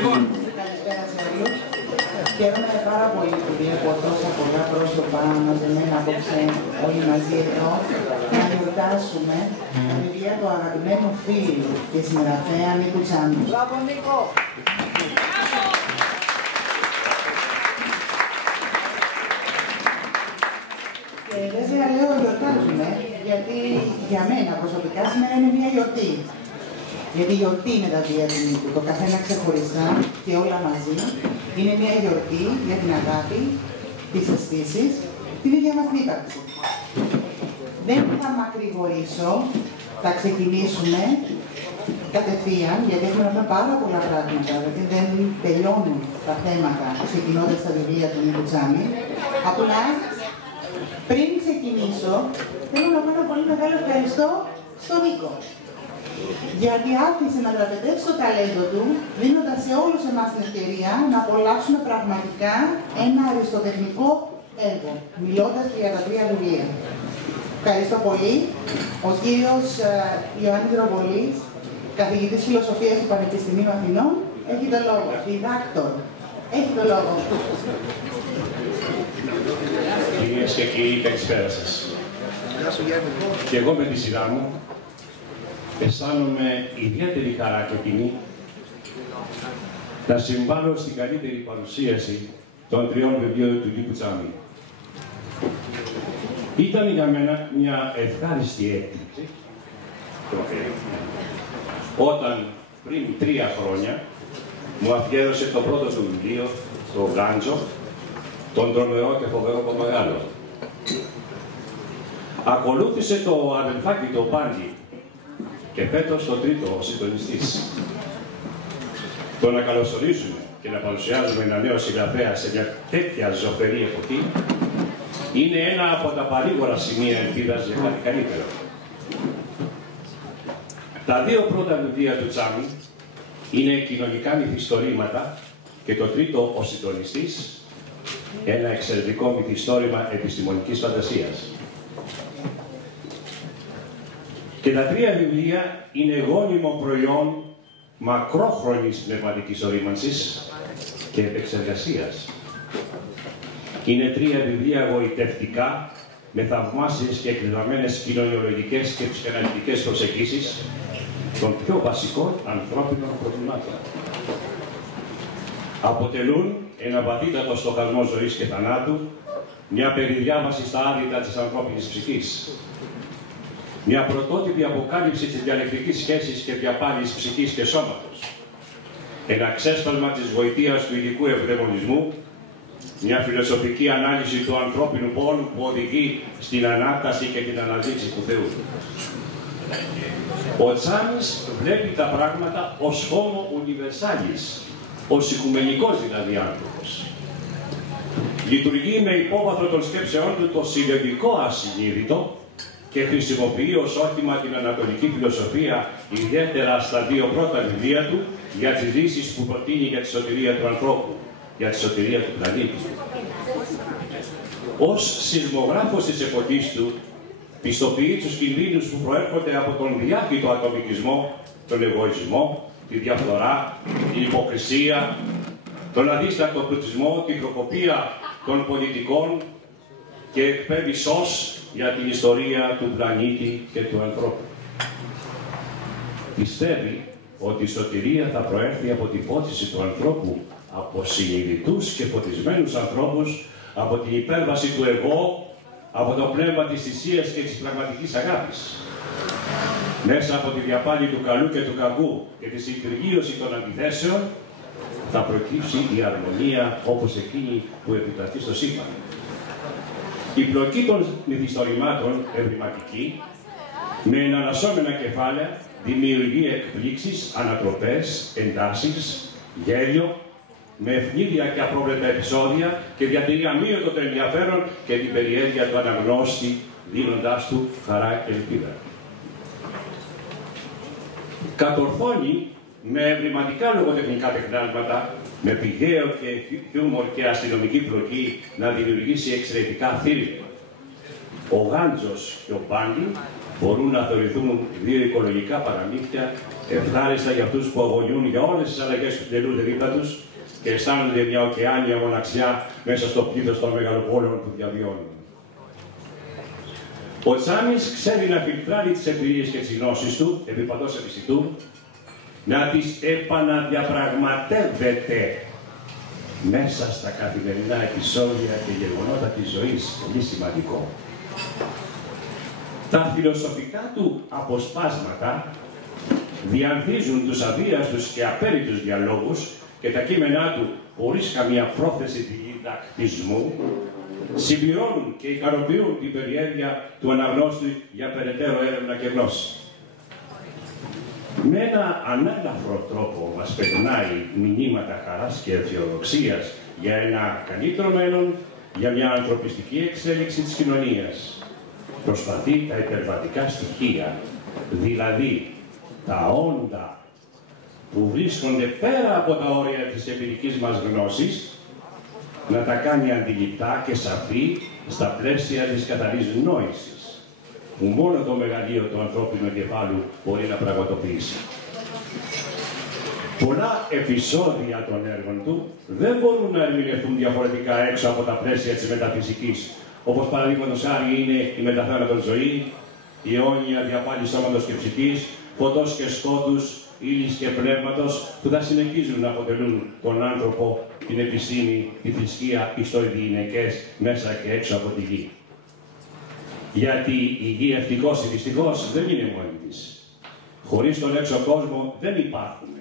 Καλησπέρα σε όλους. Χαίρομαι πάρα πολύ που βλέπω τόσα πολλά πρόσωπα μαζεμένα απόψε όλοι μαζί εδώ να γιορτάσουμε τα βιβλία του αγαπημένου φίλου και συγγραφέα Νίκου Τσάμι. Μπράβο, Νίκο! Και βέβαια λέω γιορτάζουμε, γιατί για μένα προσωπικά σήμερα είναι μια γιορτή. Γιατί η γιορτή είναι τα βιβλία του Νίκου, το καθένα ξεχωριστά και όλα μαζί. Είναι μια γιορτή για την αγάπη, τις αισθήσεις, την ίδια μας την ύπαρξη. Δεν θα μακρηγορήσω, θα ξεκινήσουμε κατευθείαν, γιατί έχουμε να πούμε πάρα πολλά πράγματα, γιατί δεν τελειώνουν τα θέματα ξεκινώντας τα βιβλία του Νίκου Τσάμι. Απλά, πριν ξεκινήσω, θέλω να πω ένα πολύ μεγάλο ευχαριστώ στον Νίκο. Γιατί άφησε να δραπετεύσει το ταλέντο του, δίνοντας σε όλους εμάς την ευκαιρία να απολαύσουμε πραγματικά ένα αριστοτεχνικό έργο, μιλώντας και για τα 3 βιβλία. Ευχαριστώ πολύ. Ο κύριος Ιωάννης Ροβολής, καθηγητής φιλοσοφίας του Πανεπιστημίου Αθηνών, έχει το λόγο. Διδάκτορ. Έχει το λόγο. Κυρίες και κύριοι, καλησπέρα σας. Και εγώ με τη σειρά μου αισθάνομαι ιδιαίτερη χαρά και τιμή να συμβάλλω στην καλύτερη παρουσίαση των 3 βιβλίων του Νίκου Τσάμι. Ήταν για μένα μια ευχάριστη έκπληξη όταν πριν 3 χρόνια μου αφιέρωσε το πρώτο του βιβλίο, το Γάντζο, τον τρομερό και φοβερό Παπαγάλο. Ακολούθησε το αδελφάκι το Πάντι και φέτος το τρίτο ο συντονιστής. Το να καλωσορίζουμε και να παρουσιάζουμε ένα νέο συγγραφέα σε μια τέτοια ζωφερή εποχή είναι ένα από τα παρήγορα σημεία ελπίδας για κάτι καλύτερο. Τα 2 πρώτα βιβλία του Τσάμι είναι κοινωνικά μυθιστορήματα και το τρίτο ο συντονιστής, ένα εξαιρετικό μυθιστόρημα επιστημονικής φαντασίας. Και τα 3 βιβλία είναι γόνιμο προϊόν μακρόχρονης πνευματικής ορίμανσης και επεξεργασίας. Είναι 3 βιβλία γοητευτικά, με θαυμάσιες και εκδεδομένες κοινωνιολογικές και ψυχαναλυτικές προσεγγίσεις των πιο βασικών ανθρώπινων προβλημάτων. Αποτελούν ένα βαθύτατο στοχασμό ζωής και θανάτου, μια περιδιάβαση στα άδυτα της ανθρώπινης ψυχής. Μια πρωτότυπη αποκάλυψη της διαλεκτικής σχέσης και διαπάλης ψυχής και σώματος. Ένα ξέσπασμα της γοητείας του ειδικού ευδαιμονισμού, μια φιλοσοφική ανάλυση του ανθρώπινου πόνου που οδηγεί στην ανάταση και την αναζήτηση του Θεού. Ο Τσάμις βλέπει τα πράγματα ως homo universalis, ως οικουμενικός δηλαδή άνθρωπος. Λειτουργεί με υπόβαθρο των σκέψεών του το συλλογικό ασυνείδητο και χρησιμοποιεί ως όχημα την ανατολική φιλοσοφία, ιδιαίτερα στα 2 πρώτα βιβλία του, για τις λύσεις που προτείνει για τη σωτηρία του ανθρώπου, για τη σωτηρία του πλανήτη. Ως σεισμογράφος της εποχής του, πιστοποιεί τους κινδύνους που προέρχονται από τον διάχυτο ατομικισμό, τον εγωισμό, τη διαφθορά, την υποκρισία, τον αδίστακτο πλουτισμό, την χροκοπία των πολιτικών και εκπέμπει σως για την ιστορία του πλανήτη και του ανθρώπου. Πιστεύει ότι η σωτηρία θα προέρθει από την φώτιση του ανθρώπου, από συνειδητούς και φωτισμένους ανθρώπους, από την υπέρβαση του εγώ, από το πνεύμα της θυσίας και της πραγματικής αγάπης. Μέσα από τη διαπάλη του καλού και του κακού και τη συμφιλίωση των αντιθέσεων θα προκύψει η αρμονία όπως εκείνη που επικρατεί στο σύμπαν. Η πλοκή των μυθιστορημάτων ευρηματική, με εναλλασσόμενα κεφάλαια, δημιουργεί εκπλήξεις, ανατροπές, εντάσεις, γέλιο, με ευνίδια και απρόβλεπτα επεισόδια και διατηρεί αμύωτο ενδιαφέρον και την περιέργεια του αναγνώστη, δίνοντάς του χαρά και ελπίδα. Κατορθώνει με ευρηματικά λογοτεχνικά τεχνάσματα, με πηγαίο και χιούμορ και αστυνομική πλοκή να δημιουργήσει εξαιρετικά θρύλα. Ο Γάντζος και ο Πάντι μπορούν να θεωρηθούν 2 οικολογικά παραμύθια Ευχάριστα για αυτούς που αγωνιούν για όλες τις αλλαγές που τελούνται δίπλα τους και αισθάνονται μια ωκεάνια μοναξιά μέσα στο πλήθος των μεγαλοπόλεων που διαβιώνουν. Ο Τσάμις ξέρει να φιλτράρει τις εμπειρίες και τις γνώσεις του, επί παντός επιστητού, να τις επαναδιαπραγματεύεται μέσα στα καθημερινά επεισόδια και γεγονότα της ζωής. Πολύ σημαντικό. Τα φιλοσοφικά του αποσπάσματα διανθίζουν τους αβίαστους και απέριτους διαλόγους και τα κείμενά του, χωρίς καμία πρόθεση διδακτισμού, συμπληρώνουν και ικανοποιούν την περιέργεια του αναγνώστη για περαιτέρω έρευνα και γνώση. Με ένα ανάλαφρο τρόπο μας περνάει μηνύματα χαράς και αισιοδοξίας για ένα καλύτερο μέλλον, για μια ανθρωπιστική εξέλιξη της κοινωνίας. Προσπαθεί τα υπερβατικά στοιχεία, δηλαδή τα όντα που βρίσκονται πέρα από τα όρια της εμπειρικής μας γνώσης, να τα κάνει αντιληπτά και σαφή στα πλαίσια της καθαρής νόησης, που μόνο το μεγαλείο του ανθρώπινου εγκεφάλου μπορεί να πραγματοποιήσει. Πολλά επεισόδια των έργων του δεν μπορούν να ερμηνευτούν διαφορετικά έξω από τα πλαίσια της μεταφυσικής, όπως παραδείγματος χάρη είναι η μεταθάνατον ζωή, η αιώνια διαπάλη σώματος και ψυχής, φωτός και σκότους, ύλης και πνεύματος, που θα συνεχίζουν να αποτελούν τον άνθρωπο, την επιστήμη, τη θρησκεία, ιστοριδιειναικές μέσα και έξω από τη γη. Γιατί η γη ευτυχώς ή δυστυχώς δεν είναι μόνη της. Χωρίς τον έξω κόσμο δεν υπάρχουμε.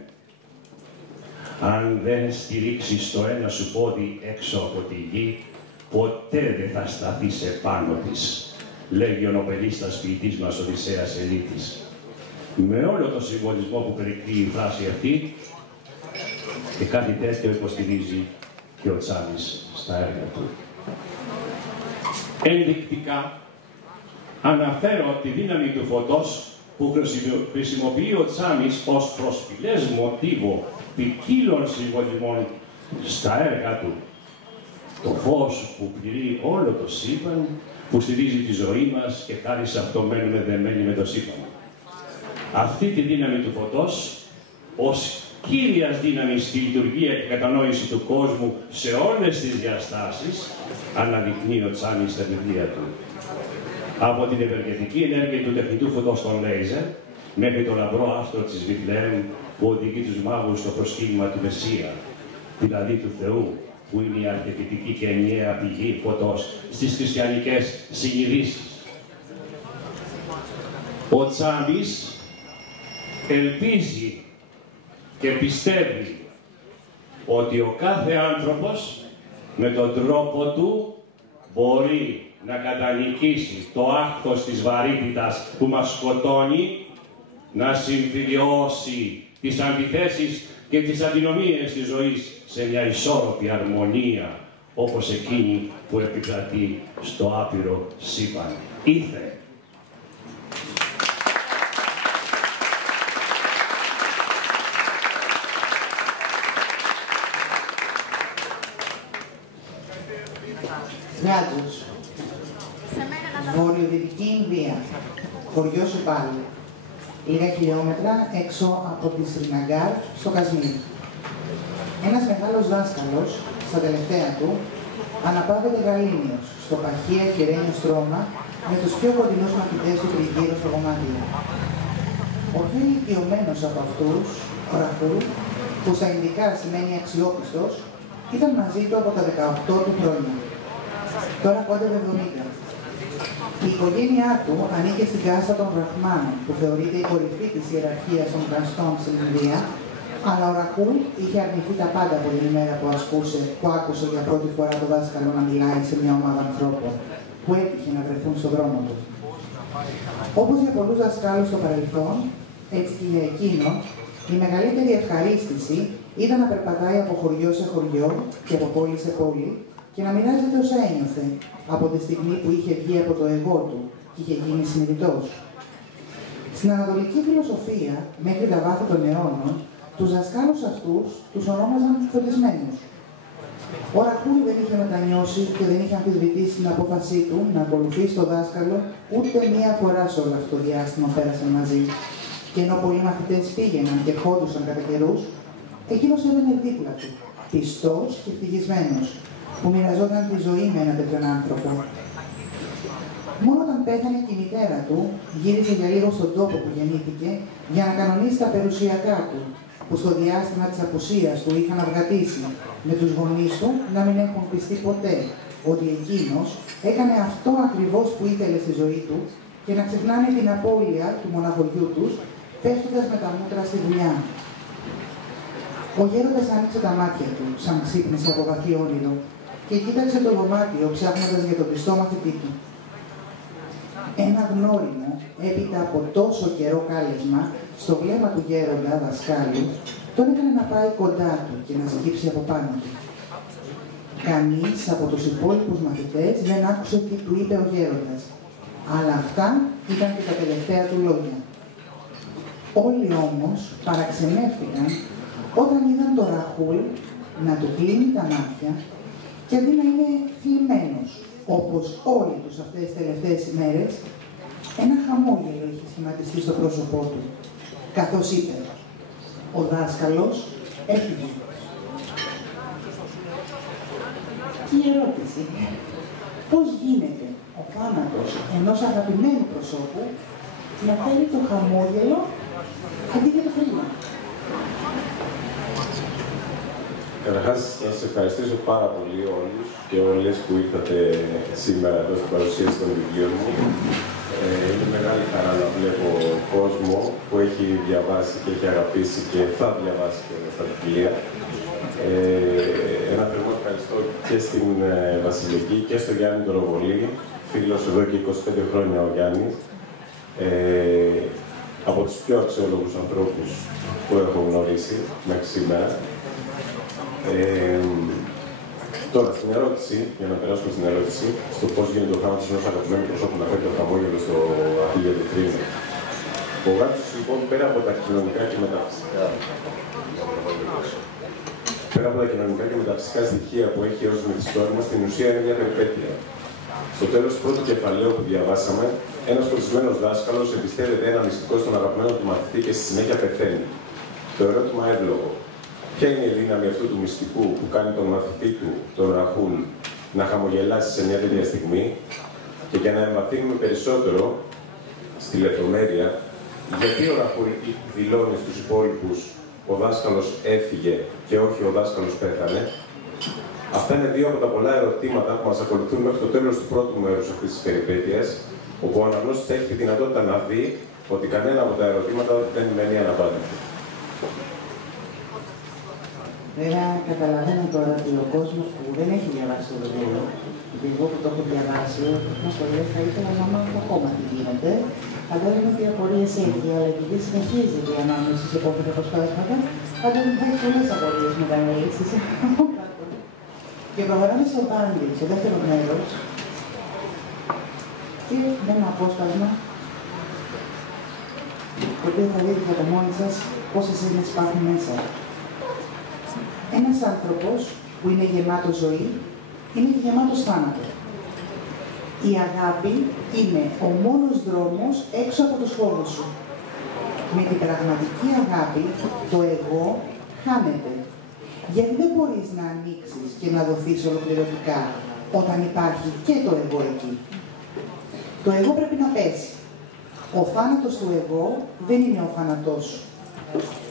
Αν δεν στηρίξεις το ένα σου πόδι έξω από τη γη, ποτέ δεν θα σταθείς επάνω της, λέγει ο νομπελίστας ποιητής μας Οδυσσέας Ελίτης. Με όλο το συμβολισμό που περικτεί η φράση αυτή, και κάτι τέτοιο υποστηρίζει και ο Τσάμις στα έργα του. Ενδεικτικά αναφέρω τη δύναμη του φωτός που χρησιμοποιεί ο Τσάμις ως προσφυλές μοτίβο ποικίλων συμβολισμών στα έργα του. Το φως που πληρεί όλο το σύμπαν, που στηρίζει τη ζωή μας και χάρη σε αυτό μένουμε δεμένοι με το σύμπαν. Αυτή τη δύναμη του φωτός, ως κύριας δύναμης στη λειτουργία και κατανόηση του κόσμου σε όλες τις διαστάσεις, αναδεικνύει ο Τσάμις στα βιβλία του. Από την ευεργετική ενέργεια του τεχνητού φωτός των λέιζερ, μέχρι το λαμπρό άστρο της Βιθλεέμ που οδηγεί τους μάγους στο προσκύνημα του Μεσσία, δηλαδή του Θεού, που είναι η αρχιετυπική και ενιαία πηγή φωτός στις χριστιανικές συνειδήσεις. Ο Τσάμις ελπίζει και πιστεύει ότι ο κάθε άνθρωπος με τον τρόπο του μπορεί να κατανικήσει το άγχος της βαρύτητας που μας σκοτώνει, να συμφιλιώσει τις αντιθέσεις και τις αντινομίες της ζωής σε μια ισόρροπη αρμονία, όπως εκείνη που επικρατεί στο άπειρο σύμπαν. Ήθε. Γάτζος. Βορειοδυτική Ινδία. Χωριό Σουπάλι. Λίγα χιλιόμετρα έξω από τη Σριναγκάρ, στο Κασμίρ. Ένας μεγάλος δάσκαλος, στα τελευταία του, αναπαύεται γαλήνιος, στο παχύ ακεραίνιο στρώμα, με τους πιο κοντινούς μαθητές του τριγύρω στο δωμάτιο. Ο πιο ηλικιωμένος από αυτούς, ο Ραχούλ, που στα Ινδικά σημαίνει αξιόπιστος, ήταν μαζί του από τα 18 του χρόνια. Τώρα κόντευε 70. Η οικογένειά του ανήκε στην κάστα των Βραχμάνων, που θεωρείται η κορυφή της ιεραρχίας των καστών στην Ινδία, αλλά ο Ραχούλ είχε αρνηθεί τα πάντα από την ημέρα που άκουσε για πρώτη φορά το δάσκαλο να μιλάει σε μια ομάδα ανθρώπων, που έτυχε να βρεθούν στον δρόμο του. Όπως για πολλούς δασκάλους στο παρελθόν, έτσι και για εκείνον, η μεγαλύτερη ευχαρίστηση ήταν να περπατάει από χωριό σε χωριό και από πόλη σε πόλη και να μοιράζεται όσα ένιωθε από τη στιγμή που είχε βγει από το εγώ του και είχε γίνει συνειδητός. Στην ανατολική φιλοσοφία, μέχρι τα βάθη των αιώνων, τους δασκάλους αυτούς τους ονόμαζαν φωτισμένους. Ο Ραχούλ δεν είχε μετανιώσει και δεν είχε αμφισβητήσει την απόφασή του να ακολουθήσει το δάσκαλο ούτε μία φορά σε όλο αυτό το διάστημα πέρασαν μαζί. Και ενώ πολλοί μαθητές πήγαιναν και ερχόντουσαν κατά καιρούς, εκείνος έμενε δίπλα του, πιστός και ευτυχισμένος, που μοιραζόταν τη ζωή με έναν τέτοιον άνθρωπο. Μόνο όταν πέθανε και η μητέρα του, γύρισε για λίγο στον τόπο που γεννήθηκε για να κανονίσει τα περιουσιακά του, που στο διάστημα της απουσίας του είχαν αυγατήσει με τους γονείς του να μην έχουν πιστεί ποτέ ότι εκείνος έκανε αυτό ακριβώς που ήθελε στη ζωή του και να ξεχνάνε την απώλεια του μοναχωριού τους, πέφτοντας με τα μούτρα στη δουλειά. Ο γέροντας άνοιξε τα μάτια του, σαν ξύπνησε από βαθύ όνειρο, και κοίταξε το δωμάτιο ψάχνοντας για τον πιστό μαθητή του. Ένα γνώριμο, έπειτα από τόσο καιρό κάλεσμα, στο βλέμμα του γέροντα δασκάλου, τον έκανε να πάει κοντά του και να σκύψει από πάνω του. Κανείς από τους υπόλοιπους μαθητές δεν άκουσε τι του είπε ο γέροντας, αλλά αυτά ήταν και τα τελευταία του λόγια. Όλοι όμως παραξενεύτηκαν όταν είδαν τον Ραχούλ να του κλείνει τα μάτια και αντί να είναι θλιμμένος, όπως όλοι τους αυτές τις τελευταίες ημέρες, ένα χαμόγελο είχε σχηματιστεί στο πρόσωπό του, καθώς είπε «Ο δάσκαλος έφυγε». Και η ερώτηση, πώς γίνεται ο θάνατος ενός αγαπημένου προσώπου να φέρει το χαμόγελο αντί για το χρήμα? Καταρχάς, να σας ευχαριστήσω πάρα πολύ όλους και όλες που ήρθατε σήμερα εδώ στην παρουσίαση των βιβλίων μου. Είναι μεγάλη χαρά να βλέπω κόσμο που έχει διαβάσει και έχει αγαπήσει και θα διαβάσει και στα βιβλία. Ένα θερμό ευχαριστώ και στην Βασιλική και στο Γιάννη τον Ροβολή, φίλος εδώ και 25 χρόνια ο Γιάννης. Από τους πιο αξιόλογους ανθρώπους που έχω γνωρίσει μέχρι σήμερα. Τώρα, στην ερώτηση, για να περάσουμε στην ερώτηση, στο πώς γίνεται ο θάνατος ενός αγαπημένου προσώπου να φέρει το χαμόγελο στο αντί για το θρήνο. Ο Γράψος, λοιπόν, πέρα από τα κοινωνικά και μεταφυσικά, στοιχεία που έχει ως μυθιστόρημα, στην ουσία είναι μια περιπέτεια. Στο τέλος του πρώτου κεφαλαίου που διαβάσαμε, ένας φωτισμένος δάσκαλος εμπιστεύεται ένα μυστικό στον αγαπημένο του μαθητή και στη συνέχεια πεθαίνει. Το ερώτημα εύλογο. Ποια είναι η δύναμη αυτού του μυστικού που κάνει τον μαθητή του, τον Ραχούλ, να χαμογελάσει σε μια τέτοια στιγμή? Και για να εμβαθύνουμε περισσότερο στη λεπτομέρεια, γιατί ο Ραχούλ δηλώνει στους υπόλοιπους ο δάσκαλος έφυγε και όχι ο δάσκαλος πέθανε? Αυτά είναι δύο από τα πολλά ερωτήματα που μας ακολουθούν μέχρι το τέλος του πρώτου μέρους αυτής της περιπέτειας, όπου ο αναγνώστης θα έχει τη δυνατότητα να δει ότι κανένα από τα ερωτήματα δεν μένει αναπάντητο. Βέβαια, καταλαβαίνω τώρα ότι ο κόσμος που δεν έχει διαβάσει το βιβλίο, γιατί εγώ που το έχω διαβάσει, μας το λέει, θα ήθελα να μάθω ακόμα τι γίνεται. Φαντάζομαι ότι οι απορίες έχει, αλλά επειδή συνεχίζεται η ανάμεση σε επόμενα αποσπάσματα, φαντάζομαι ότι θα έχει πολλές απορίες με τα αναλύσεις. Και προχωράμε στο πάλι, στο δεύτερο μέρος, και με ένα απόσπασμα, το οποίο θα δείτε από μόνοι σας πόσες έννοιες υπάρχουν μέσα. Ένας άνθρωπος που είναι γεμάτος ζωή, είναι και γεμάτος θάνατο. Η αγάπη είναι ο μόνος δρόμος έξω από τους φόβους σου. Με την πραγματική αγάπη, το εγώ χάνεται. Γιατί δεν μπορείς να ανοίξεις και να δοθείς ολοκληρωτικά όταν υπάρχει και το εγώ εκεί. Το εγώ πρέπει να πέσει. Ο θάνατος του εγώ δεν είναι ο θάνατός σου.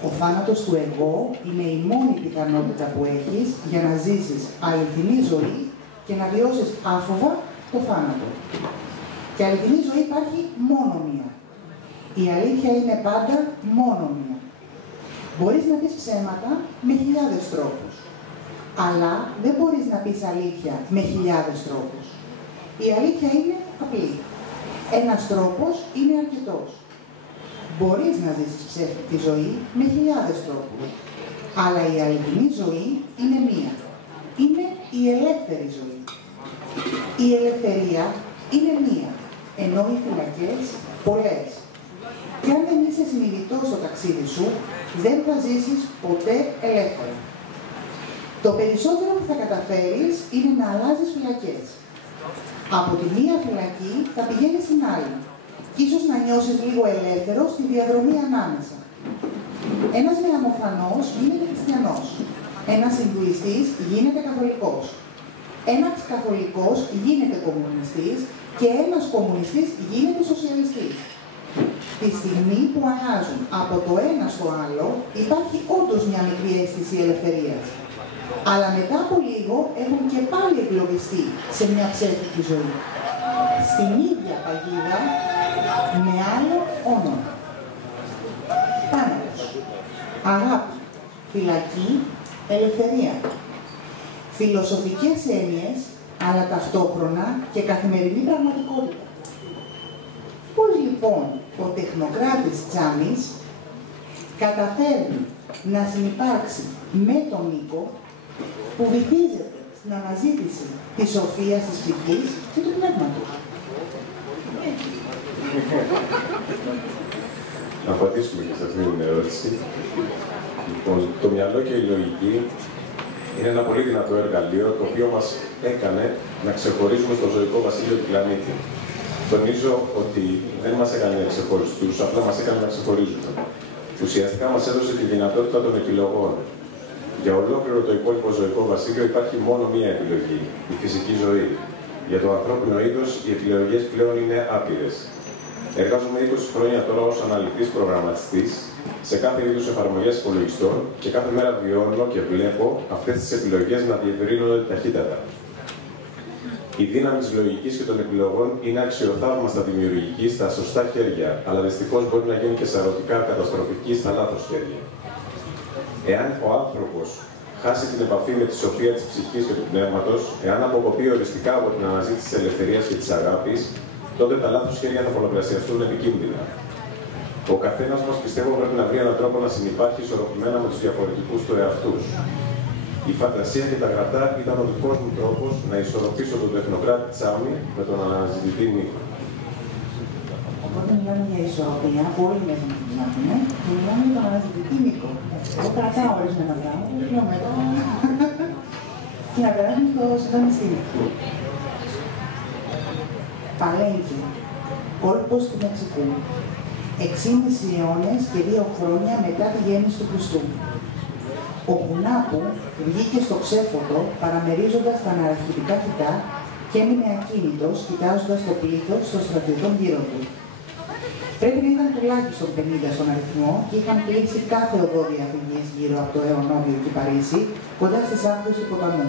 Ο θάνατος του εγώ είναι η μόνη πιθανότητα που έχεις για να ζήσεις αληθινή ζωή και να βιώσεις άφοβα το θάνατο. Και αληθινή ζωή υπάρχει μόνο μία. Η αλήθεια είναι πάντα μόνο μία. Μπορείς να πεις ψέματα με χιλιάδες τρόπους. Αλλά δεν μπορείς να πεις αλήθεια με χιλιάδες τρόπους. Η αλήθεια είναι απλή. Ένας τρόπος είναι αρκετός. Μπορείς να ζήσεις ψεύτικη ζωή με χιλιάδες τρόπους. Αλλά η αληθινή ζωή είναι μία. Είναι η ελεύθερη ζωή. Η ελευθερία είναι μία, ενώ οι φυλακές πολλές. Και αν δεν είσαι συνειδητός στο ταξίδι σου, δεν θα ζήσεις ποτέ ελεύθερα. Το περισσότερο που θα καταφέρεις είναι να αλλάζεις φυλακές. Από τη μία φυλακή θα πηγαίνεις στην άλλη. ίσως να νιώσεις λίγο ελεύθερο στη διαδρομή ανάμεσα. Ένας νεαμοφανός γίνεται χριστιανός. Ένας Ινδουιστής γίνεται καθολικός. Ένας καθολικός γίνεται κομμουνιστής και ένας κομμουνιστής γίνεται σοσιαλιστής. Τη στιγμή που αλλάζουν από το ένα στο άλλο, υπάρχει όντως μια μικρή αίσθηση ελευθερίας. Αλλά μετά από λίγο έχουν και πάλι εκλογιστεί σε μια ψεύτικη ζωή. Στην ίδια παγίδα, με άλλο όνομα. Θάνατος, αγάπη, φυλακή, ελευθερία. Φιλοσοφικές έννοιες, αλλά ταυτόχρονα και καθημερινή πραγματικότητα. Πώς λοιπόν ο τεχνοκράτης Τσάμις καταφέρνει να συνυπάρξει με τον Νίκο που βυθίζεται στην αναζήτηση της σοφίας της ψυχής και του πνεύματος. Να απαντήσουμε και σε αυτή την ερώτηση. Λοιπόν, το μυαλό και η λογική είναι ένα πολύ δυνατό εργαλείο το οποίο μας έκανε να ξεχωρίζουμε στο ζωικό βασίλειο του πλανήτη. Τονίζω ότι δεν μας έκανε ξεχωριστούς, απλά μας έκανε να ξεχωρίζουμε. Ουσιαστικά μας έδωσε τη δυνατότητα των επιλογών. Για ολόκληρο το υπόλοιπο ζωικό βασίλειο υπάρχει μόνο μία επιλογή, η φυσική ζωή. Για το ανθρώπινο είδος οι επιλογές πλέον είναι άπειρες. Εργάζομαι 20 χρόνια τώρα ως αναλυτής προγραμματιστής σε κάθε είδους εφαρμογές υπολογιστών και κάθε μέρα βιώνω και βλέπω αυτές τις επιλογές να διευρύνονται ταχύτατα. Η δύναμη της λογικής και των επιλογών είναι αξιοθαύμαστα δημιουργική στα σωστά χέρια, αλλά δυστυχώς μπορεί να γίνει και σαρωτικά καταστροφική στα λάθος χέρια. Εάν ο άνθρωπος χάσει την επαφή με τη σοφία της ψυχής και του πνεύματος, εάν αποκοπεί οριστικά από την αναζήτηση της ελευθερίας και της αγάπης, τότε τα λάθος χέρια θα πολλαπλασιαστούν επικίνδυνα. Ο καθένας μας πιστεύω πρέπει να βρει έναν τρόπο να συνυπάρχει ισορροπημένα με τους διαφορετικούς του εαυτούς. Η φαντασία και τα γραπτά ήταν ο δικός μου τρόπος να ισορροπήσω τον τεχνοκράτη Τσάμι με τον αναζητητή Νίκο. Οπότε μιλάμε για ισορροπία, που όλοι μέσα να την μάθουμε, και μιλάμε για τον αναζητητή Νίκο. Εγώ κρατάω ορισμένα πράγματα, και λέω μετά να περάσουμε στο συντονιστή. Παλένκι, κόλπος του Μεξικού. 6,5 αιώνες και 2 χρόνια μετά τη γέννηση του Χριστού. Ο Γουνάπου βγήκε στο ξέφωτο παραμερίζοντας τα αναρχητικά φυτά και έμεινε ακίνητος κοιτάζοντας το πλήθος των στρατιωτών γύρω του. Πρέπει να ήταν τουλάχιστον 50 στον αριθμό και είχαν κλείσει κάθε οδό διαφυγής γύρω από το Αιωνόβιο και Παρίσι, κοντά στις άκρες του ποταμού.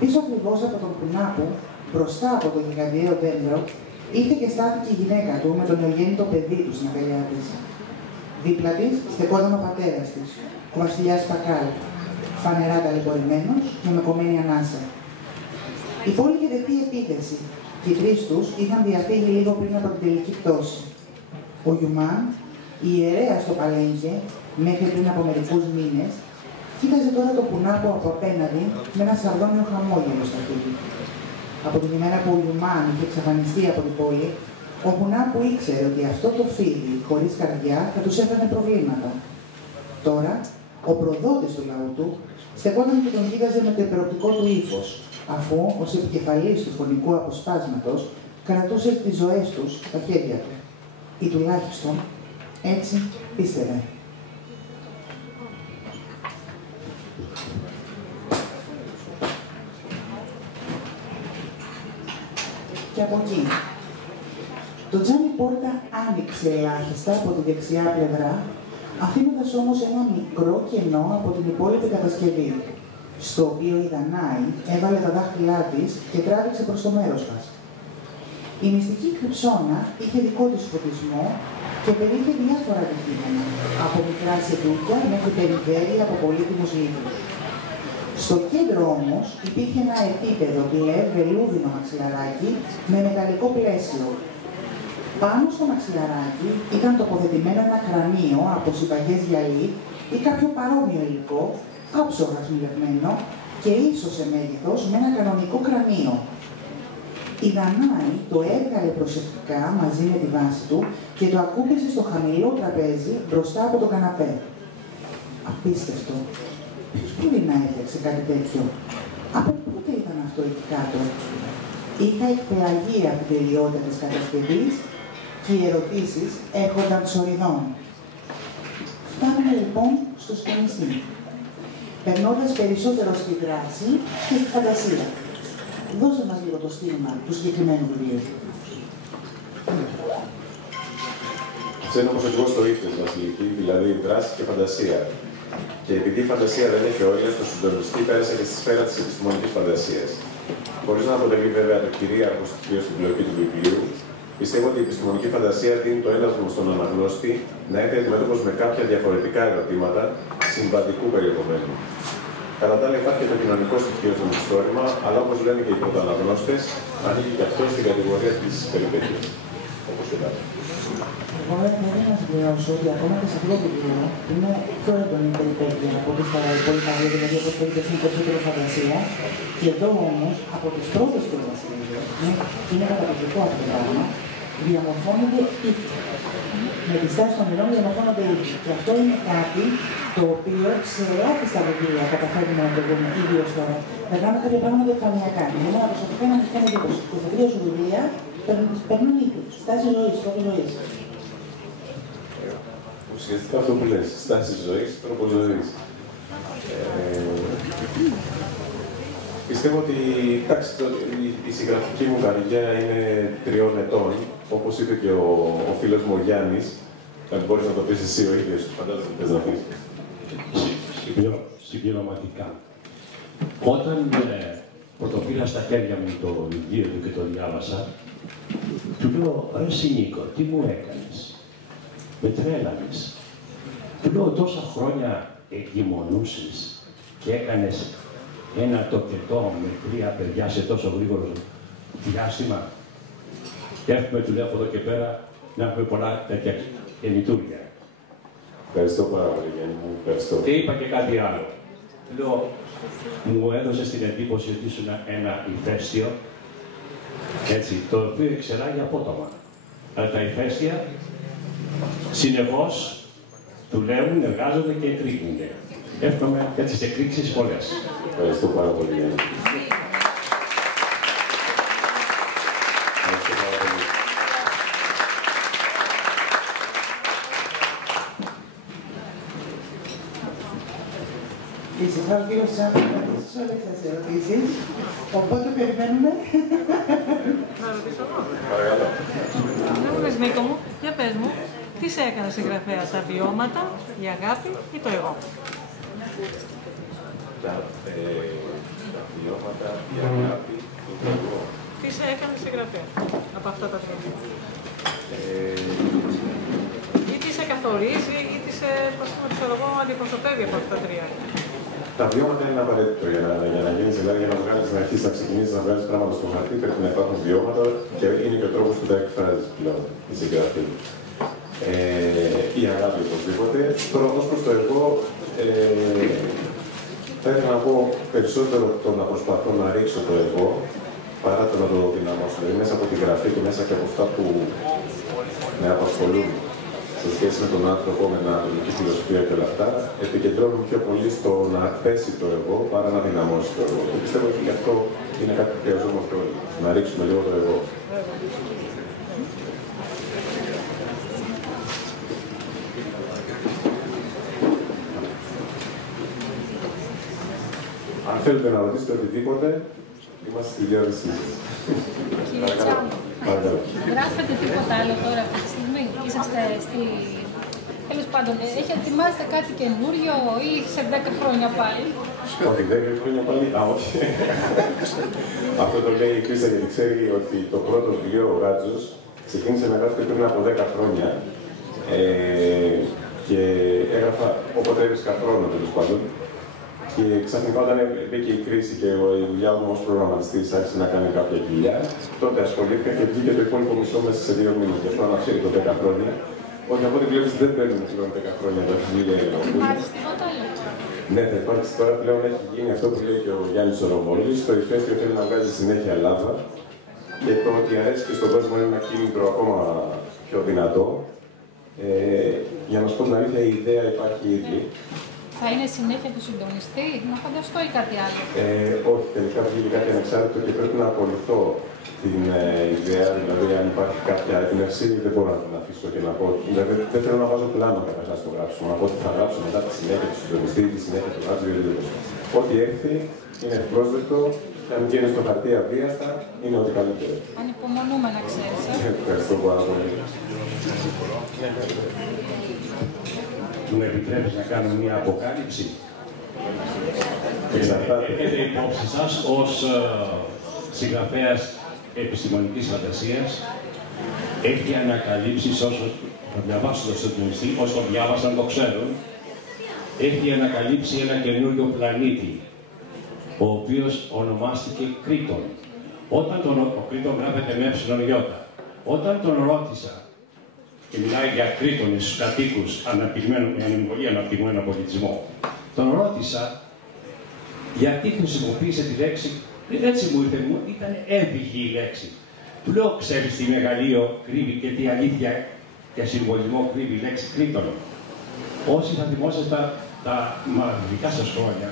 Πίσω ακριβώς από τον Γουνάπου, μπροστά από το γιγαντιαίο δέντρο, ήρθε και στάθηκε η γυναίκα του με τον νεογέννητο παιδί του στην αγκαλιά της. Δίπλα της στεκόταν ο πατέρας της, ο βασιλιάς Πακάλ, φανερά ταλαιπωρημένος και με κομμένη ανάσα. Η πόλη είχε δεχτεί επίθεση και οι τρεις τους είχαν διαφύγει λίγο πριν από την τελική πτώση. Ο Γιουμάν, η ιερέα στο Παλένκε, μέχρι πριν από μερικούς μήνες, κοίταζε τώρα το Γουνάπου από απέναντι με ένα σαρδόνιο χαμόγελο στα χείλη. Από την ημέρα που ο Γιουμάν είχε εξαφανιστεί από την πόλη, ο Γουνάπου ήξερε ότι αυτό το φίδι χωρίς καρδιά θα τους έφερνε προβλήματα. Τώρα, ο προδότης του λαού του στεκόταν και τον κοίταζε με το υπεροπτικό του ύφος, αφού ως επικεφαλής του φωνικού αποσπάσματος κρατούσε τις ζωές τους στα χέρια του. Ή τουλάχιστον έτσι πίστευε. Και από εκεί. Το τζάμι πόρτα άνοιξε ελάχιστα από τη δεξιά πλευρά, αφήνοντας όμως ένα μικρό κενό από την υπόλοιπη κατασκευή, στο οποίο η Δανάη έβαλε τα δάχτυλά της και τράβηξε προς το μέρος μας. Η μυστική κρυψώνα είχε δικό της φωτισμό και περιείχε διάφορα αντικείμενα, από μικρά σεντούκια μέχρι περιβέρεια από πολύτιμους λίθους. Στο κέντρο όμως υπήρχε ένα επίπεδο μπλε βελούδινο μαξιλαράκι με μεταλλικό πλαίσιο. Πάνω στο μαξιλαράκι ήταν τοποθετημένο ένα κρανίο από συμπαγές γυαλί ή κάποιο παρόμοιο υλικό, άψογα σμιλευμένο και ίσως σε μέγεθος με ένα κανονικό κρανίο. Η Δανάη το έβγαλε προσεκτικά μαζί με τη βάση του και το ακούμπησε στο χαμηλό τραπέζι μπροστά από το καναπέ. Απίστευτο. Ποιος μπορεί να έφτιαξε κάτι τέτοιο? Από πότε ήταν αυτό εκεί κάτω? Είχα εκπλαγεί από την τελειότητα της κατασκευής και οι ερωτήσεις έρχονταν σοριδών. Φτάνουμε λοιπόν στο σκηνιστή, περνώντας περισσότερο στη δράση και στη φαντασία. Δώσε μας λίγο το στίγμα του συγκεκριμένου βιβλίου. Αυτό είναι όπως ακριβώς το ήθος, Βασιλική, δηλαδή δράση και φαντασία. Και επειδή η φαντασία δεν έχει όρια, στο συντονιστή πέρασε και στη σφαίρα της επιστημονικής φαντασίας. Χωρίς να αποτελεί βέβαια το κυρίαρχο στοιχείο στην πλοκή του βιβλίου, πιστεύω ότι η επιστημονική φαντασία δίνει το έλασμα στον αναγνώστη να έρθει αντιμέτωπος με κάποια διαφορετικά ερωτήματα συμβατικού περιεχομένου. Κατά τα άλλα, υπάρχει και το κοινωνικό στοιχείο στο μυθιστόρημα, αλλά όπως λένε και οι πρωτοαναγνώστες, ανήκει και αυτό στην κατηγορία της περιπέτειας. Όπως και τα. Εγώ θέλω να συμπληρώσω ότι ακόμα και σε αυτό το βιβλίο είναι πιο έντονη η περιπέτεια από ό,τι στα υπόλοιπα βιβλία, δηλαδή όπως θέλετε είναι περισσότερο φαντασία. Και εδώ όμως, από τις πρώτες προβλασίες, είναι καταπληκτικό αυτό το πράγμα, διαμορφώνονται ήθη. Με τη στάση των μηνών διαμορφώνονται ήθη. Και αυτό είναι κάτι το οποίο σε ελάχιστα βιβλία καταφέρνουμε να το δούμε, ιδίως τώρα. Περνάμε κάποια πράγματα επιφανειακά. Εμένα προσωπικά να μου κάνει εντύπωση. Και στα τρία σου βιβλία περνούν ήθη. Στάση ζωής, τρόπο ζωής. Ουσιαστικά αυτό που λες, στάση ζωής, τρόπο ζωής. Πιστεύω ότι η συγγραφική μου καριέρα είναι 3 ετών, όπως είπε και ο φίλος μου ο Γιάννης. Αν μπορείς να το πεις εσύ ο ίδιος, φαντάζομαι θες να πεις. Συμπληρωματικά. Όταν πρωτοπήρα στα χέρια μου το βιβλίο του και το διάβασα, του λέω, ρε Νίκο, τι μου έκανες, με τρέλανες. Του λέω, τόσα χρόνια εγκυμονούσες και έκανες ένα τοκετό με 3 παιδιά σε τόσο γρήγορο διάστημα. Και έρχομαι, του λέω, από εδώ και πέρα, να έχουμε πολλά τέτοια γεννητούρια. Ευχαριστώ πάρα πολύ, Γιάννη μου. Ευχαριστώ. Και είπα και κάτι άλλο. Λέω, μου έδωσε την εντύπωση ότι ήσουν ένα ηφαίστειο, έτσι, το οποίο εξεράγει απότομα. Αλλά τα ηφαίστεια συνεχώς δουλεύουν, εργάζονται και εκρήγνονται. Εύχομαι έτσι σε εκρήξεις πολλές. Ευχαριστώ πάρα πολύ, Γιάννη. Φυσικά ο κύριος Σάμπης θα απαντήσει όλες τις ερωτήσεις, οπότε περιμένουμε. Να ρωτήσω εγώ. Παρακαλώ. Δεν μου πες, Νίκο μου, για πες μου, τι σε έκανε συγγραφέα, τα βιώματα, η αγάπη ή το εγώ? Τα βιώματα, η αγάπη, το εγώ. Τι σε έκανε συγγραφέα από αυτά τα βιώματα? Ή τι σε καθορίζει ή τι σε, ξέρω εγώ, αντιπροσωπεύει από αυτά τα 3. Τα βιώματα είναι απαραίτητο για να γίνει, δηλαδή για να βγάλει να αρχίσει να ξεκινήσει να βγάλει πράγματα στο χαρτί, πρέπει να υπάρχουν βιώματα και είναι και ο τρόπο που τα εκφράζει πλέον η συγγραφή. Η αγάπη οπωσδήποτε. Τώρα όμω προ το εγώ, θα ήθελα να πω περισσότερο το να προσπαθώ να ρίξω το εγώ παρά το να το δυναμώσω. Δηλαδή μέσα από τη γραφή και μέσα και από αυτά που με απασχολούν σε σχέση με τον άνθρωπο, με την ατομική φιλοσοφία και όλα αυτά, επικεντρώνομαι πιο πολύ στο να πέσει το εγώ παρά να δυναμώσει το εγώ. Και πιστεύω ότι γι' αυτό είναι κάτι που χρειαζόμαστε όλοι. Να ρίξουμε λίγο το εγώ. Αν θέλετε να ρωτήσετε οτιδήποτε, είμαστε στη διάθεσή σας. Κύριε Τσάμπο, γράφετε τίποτα άλλο τώρα αυτή τη στιγμή? Είσαστε στη... Τέλος πάντων, ετοιμάζετε κάτι καινούριο ή σε 10 χρόνια πάλι? Όχι, 10 χρόνια πάλι, όχι. Αυτό το λέει η Κρίστα γιατί ξέρει ότι το πρώτο βιβλίο, ο Γάτζος, ξεκίνησε να γράφει πριν από 10 χρόνια και έγραφα όποτε έβρισκα χρόνο, τέλος πάντων. Και ξαφνικά όταν μπήκε η κρίση και η δουλειά μου ως προγραμματιστής άρχισε να κάνει κάποια δουλειά, τότε ασχολήθηκα και βγήκε το υπόλοιπο μισό μέσα σε 2 μήνες. Γι' αυτό αναφέρει το 10 χρόνια. Όχι, από ό,τι βλέπεις δεν παίρνουν πλέον 10 χρόνια τα βιβλία. Υπάρχει τίποτα άλλο? Ναι, θα υπάρξει τώρα πλέον έχει γίνει αυτό που λέει και ο Γιάννης Ορομόλης. Το ηφαίστειο θέλει να βγάζει συνέχεια λάβα και το ότι αρέσει και στον κόσμο είναι ένα κίνητρο ακόμα πιο δυνατό. Για να σου πω την αλήθεια, η ιδέα υπάρχει ήδη. θα είναι συνέχεια του συντονιστή, να φανταστώ, ή κάτι άλλο? Όχι, τελικά βγήκε κάτι ανεξάρτητο και πρέπει να απολυθώ την ιδέα. Δηλαδή, αν υπάρχει κάποια έμπνευση, δεν μπορώ να την αφήσω και να πω. Δηλαδή, δεν θέλω να βάζω πλάνο καταρχάς στο γράψιμο. Να πω ότι θα γράψω μετά τη συνέχεια του συντονιστή, τη συνέχεια του γράψιμου ή οτιδήποτε. Ό,τι έρθει είναι ευπρόσδεκτο και αν βγαίνει στο χαρτί αβίαστα, είναι ό,τι καλύτερο. Ανυπομονούμε, να ξέρεις. Ευχαριστώ πάρα πολύ. Μου επιτρέπεις να κάνω μια αποκάλυψη? Εξαρτάται. Έχετε υπόψη σας ως συγγραφέας επιστημονικής φαντασίας, έχει ανακαλύψει, όσο θα διαβάσω το συντονιστή, όσο το διάβασαν το ξέρουν, έχει ανακαλύψει ένα καινούριο πλανήτη, ο οποίος ονομάστηκε Κρήτον. Όταν ο Κρήτον γράφεται με εψιλον-ιώτα. Όταν τον ρώτησα, και μιλάει για Κρήτονες, στους κατοίκους με πολύ αναπτυγμένο πολιτισμό, τον ρώτησα γιατί χρησιμοποίησε τη λέξη, έτσι μου ήρθε, ήταν έμφυγη η λέξη. Του λέω, ξέρεις τι μεγαλείο κρύβει και τι αλήθεια και συμβολισμό κρύβει η λέξη Κρήτον? Όσοι θα θυμόσαστε τα μαγικά σας χρόνια,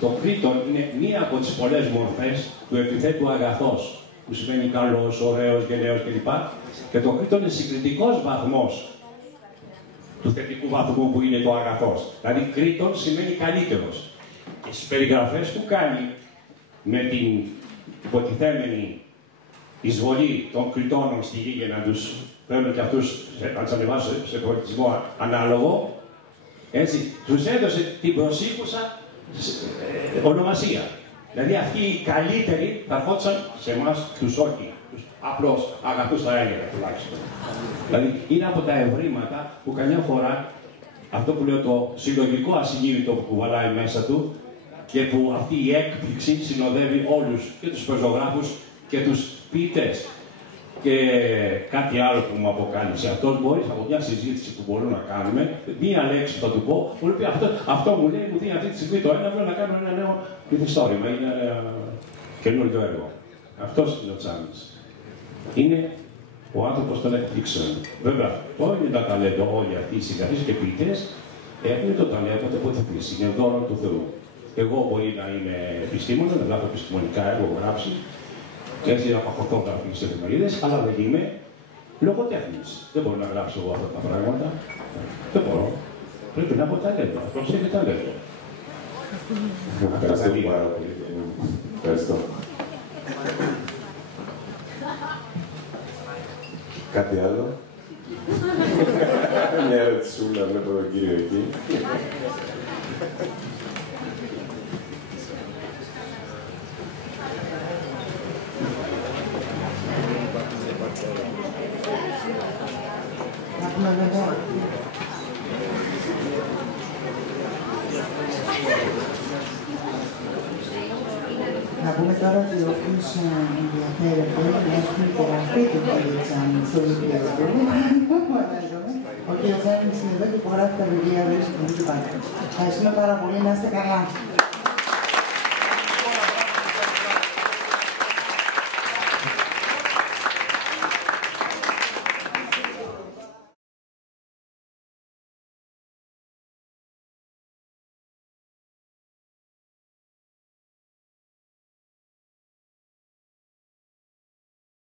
το Κρήτον είναι μία από τις πολλές μορφές του επιθέτου αγαθός, που σημαίνει καλός, ωραίος, γενναίος κλπ. Και το Κρήτον είναι συγκριτικός βαθμός του θετικού βαθμού που είναι το αγαθός. Δηλαδή, Κρήτον σημαίνει καλύτερος. Και στις περιγραφές που κάνει με την υποτιθέμενη εισβολή των Κρητώνων στη γη για να τους φέρουν και αυτούς, να τους ανεβάσουν σε πολιτισμό ανάλογο, έτσι, τους έδωσε την προσήκουσα ονομασία. Δηλαδή αυτοί οι καλύτεροι θα ερχόντουσαν σε εμάς τους όχι, τους απλώς αγαθούς θα έλεγα τουλάχιστον. Δηλαδή είναι από τα ευρήματα που καμιά φορά αυτό που λέω το συλλογικό ασυνείδητο που κουβαλάει μέσα του και που αυτή η έκπληξη συνοδεύει όλους και τους πεζογράφους και τους ποιητές. Και κάτι άλλο που μου αποκάλυψε αυτός, μπορεί από μια συζήτηση που μπορούμε να κάνουμε, μία λέξη που θα του πω, μου λέει αυτό μου λέει, μου δίνει αυτή τη στιγμή το ένα, θέλω να κάνω ένα νέο πληθυστόρημα, είναι ένα καινούργιο έργο. Αυτός είναι ο Τσάνης. Είναι ο άνθρωπος των εκπλήξεων. Βέβαια, αυτό είναι το ταλέντο, όλοι αυτοί οι συγγραφείς και ποιητές έχουν το ταλέντο από τη φύση, είναι δώρο του Θεού. Εγώ μπορεί να είμαι επιστήμονα, να γράφω επιστημονικά έργο, γράψει, και έτσι να παχωθώ στις εφημερίδες, αλλά δεν είμαι λογοτέχνης. Δεν μπορώ να γράψω εγώ αυτά τα πράγματα. Δεν μπορώ. Πρέπει να έχω ταλέντο. Αυτός έχει ταλέντο. Ευχαριστώ πάρα πολύ. Ευχαριστώ. Κάτι άλλο? Μια ερωτησούλα βλέπω τον κύριο εκεί. Να πούμε τώρα ότι όποιος ενδιαφέρεται να έχει υπογραφεί του κ. Τσάνη στο βιβλίο του. Ο κ. Τσάνης είναι εδώ και υπογράφει τα βιβλία του. Ευχαριστούμε πάρα πολύ, να είστε καλά.